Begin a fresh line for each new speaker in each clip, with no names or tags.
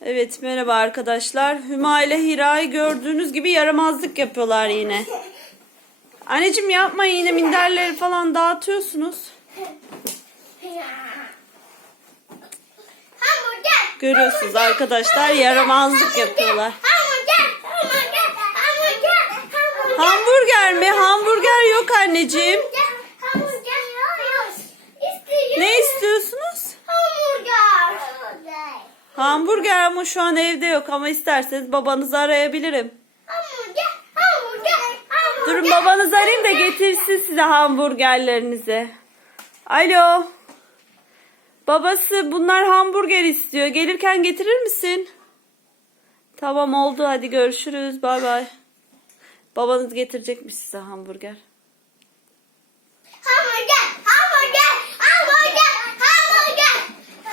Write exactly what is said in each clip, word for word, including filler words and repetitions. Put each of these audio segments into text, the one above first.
Evet, merhaba arkadaşlar. Hüma ile Hira'yı gördüğünüz gibi yaramazlık yapıyorlar yine. Anneciğim yapmayın, yine minderleri falan dağıtıyorsunuz.
Hamburger.
Görüyorsunuz arkadaşlar, yaramazlık yapıyorlar.
Hamburger. Hamburger. Hamburger. Hamburger.
Hamburger mi? Hamburger yok anneciğim.
Hamburger yok. İstiyorum.
Ne istiyorsunuz?
Hamburger. Hamburger.
Hamburger ama şu an evde yok, ama isterseniz babanızı arayabilirim.
Hamburger. Hamburger. Hamburger.
Durun, babanızı arayayım da getirsin size hamburgerlerinizi. Alo. Babası, bunlar hamburger istiyor. Gelirken getirir misin? Tamam, oldu, hadi görüşürüz. Bay bay. Babanız getirecekmiş size hamburger.
Hamburger. Hamburger. Hamburger. Hamburger.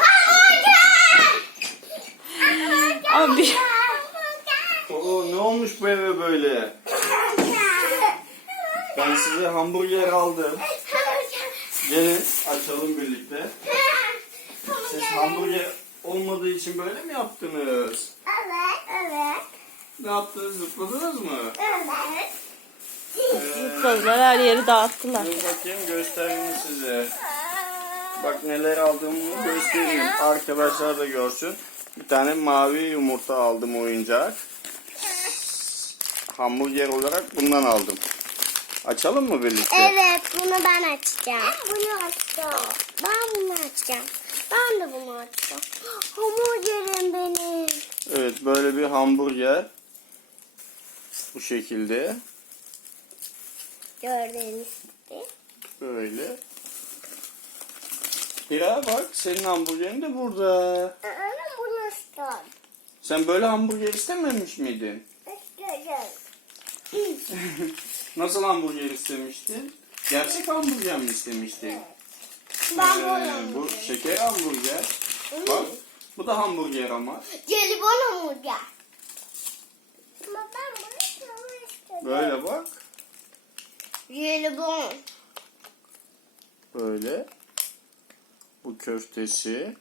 Hamburger.
Abi.
Oo, ne olmuş bu eve böyle? Ben size hamburger aldım. Gelin açalım birlikte. Siz hamburger olmadığı için böyle mi yaptınız?
Evet. Evet.
Ne yaptınız? Zıpladınız mı?
Evet.
Zıpladılar, her yeri dağıttılar.
Dur bakayım, göstereyim size. Bak neler aldığımı göstereyim. Arkadaşlar da görsün. Bir tane mavi yumurta aldım, oyuncak. Hamburger olarak bundan aldım. Açalım mı birlikte?
Evet, bunu ben açacağım. Ben bunu açacağım. Ben bunu açacağım. Ben de bunu açacağım. Hamburgerim benim.
Evet, böyle bir hamburger. Bu şekilde.
Gördüğünüz gibi.
Böyle. Hira bak, senin hamburgerin de burada.
Anam bunu istiyorum.
Sen böyle hamburger istememiş miydin?
İstiyorum.
Nasıl hamburger istemiştin? Gerçek hamburger mi istemiştin?
Ben
Ee,
bunu
bu şeker hamburger. Bak, bu da hamburger ama.
Jelibon hamburger. Ama ben bunu istiyorum.
Böyle bak.
Jelibon.
Böyle. Bu köftesi.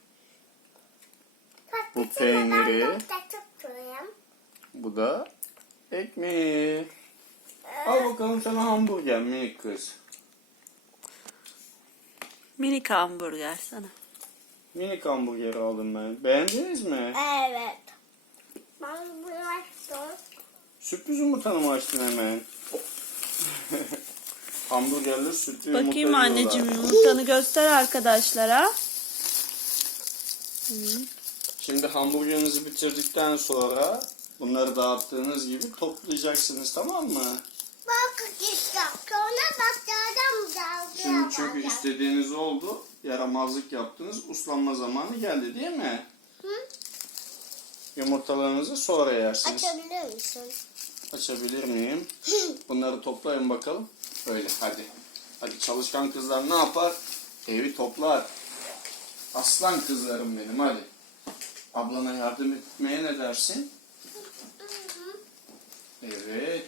Bu peyniri. Bu da ekmeği. Al bakalım sana hamburger minik kız.
Minik hamburger sana.
Minik hamburger aldım ben. Beğendiniz mi?
Evet. Ben bunu açtım.
Sürpriz yumurtanı mı açtın hemen? Hamburgerle sütlü yumurta
Bakayım
yiyorlar.
anneciğim, yumurtanı göster arkadaşlara.
Şimdi hamburgerinizi bitirdikten sonra bunları dağıttığınız gibi toplayacaksınız, tamam mı?
Bak istiyorum. Sonra başlayacağım.
Şimdi çünkü istediğiniz oldu. Yaramazlık yaptınız. Uslanma zamanı geldi değil mi?
Hı?
Yumurtalarınızı sonra yersiniz.
Açabilir misin?
Açabilir miyim? Bunları toplayın bakalım. Öyle hadi. Hadi, çalışkan kızlar ne yapar? Evi toplar. Aslan kızlarım benim, hadi. Ablana yardım etmeye ne dersin? Evet.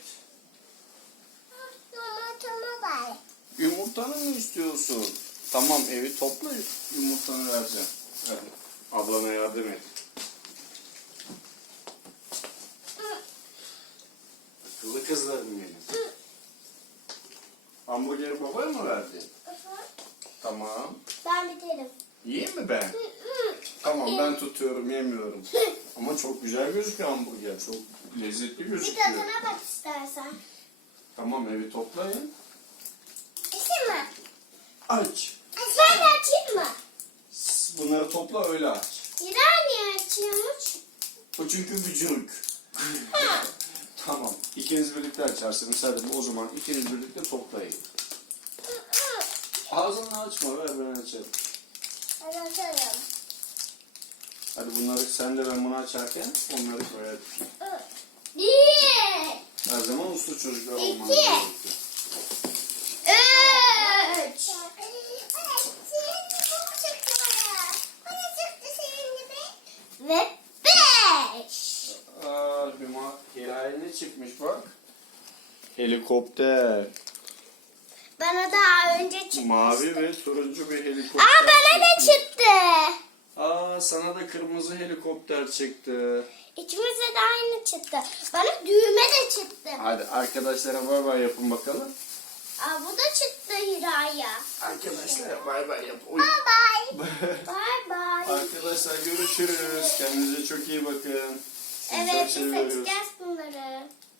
Yumurtamı ver.
Yumurtanı mı istiyorsun? Tamam, evi topla, yumurtanı vereceğim. Hadi. Ablana yardım et. Akıllı kızlarım benim. Hamburgeri babaya mı verdin? Tamam.
Ben biterim.
Yiyeyim mi ben? Tamam, ben tutuyorum, yemiyorum. Ama çok güzel gözüküyor hamburger. Çok lezzetli
Bir
gözüküyor.
tadına bak istersen.
Tamam, evi toplayın.
İsim mi?
Aç.
Ben de açayım mı?
Bunları topla, öyle aç.
Yıra niye açıyormuş?
O çünkü bücürük. Tamam. İkiniz birlikte açarsınız. Hadi o zaman ikiniz birlikte toplayın. Ağzını açma, ver ben açarım.
Ben açarım.
Hadi bunları sen de ben bunu açarken onları koyalım.
Bir.
Her zaman uslu çocuklar olmanız
İki.
gerekiyor.
Üç. Ve beş.
Aa, Hüma, Hira'ya ne çıkmış bak. Helikopter.
Bana daha önce çıktı.
Mavi ve turuncu bir helikopter.
Aa bana da çıktı.
Aa, sana da kırmızı helikopter çıktı.
İkimize de aynı çıktı. Bana düğme de çıktı.
Hadi arkadaşlara bay bay yapın bakalım.
Aa, bu da çıktı Hira'ya.
Arkadaşlara bay bay yapın. Oy.
Bye bye. Bye bye.
Arkadaşlar görüşürüz. Kendinize çok iyi bakın. Sizi
Evet
çok
biz
seviyoruz.
açacağız bunları.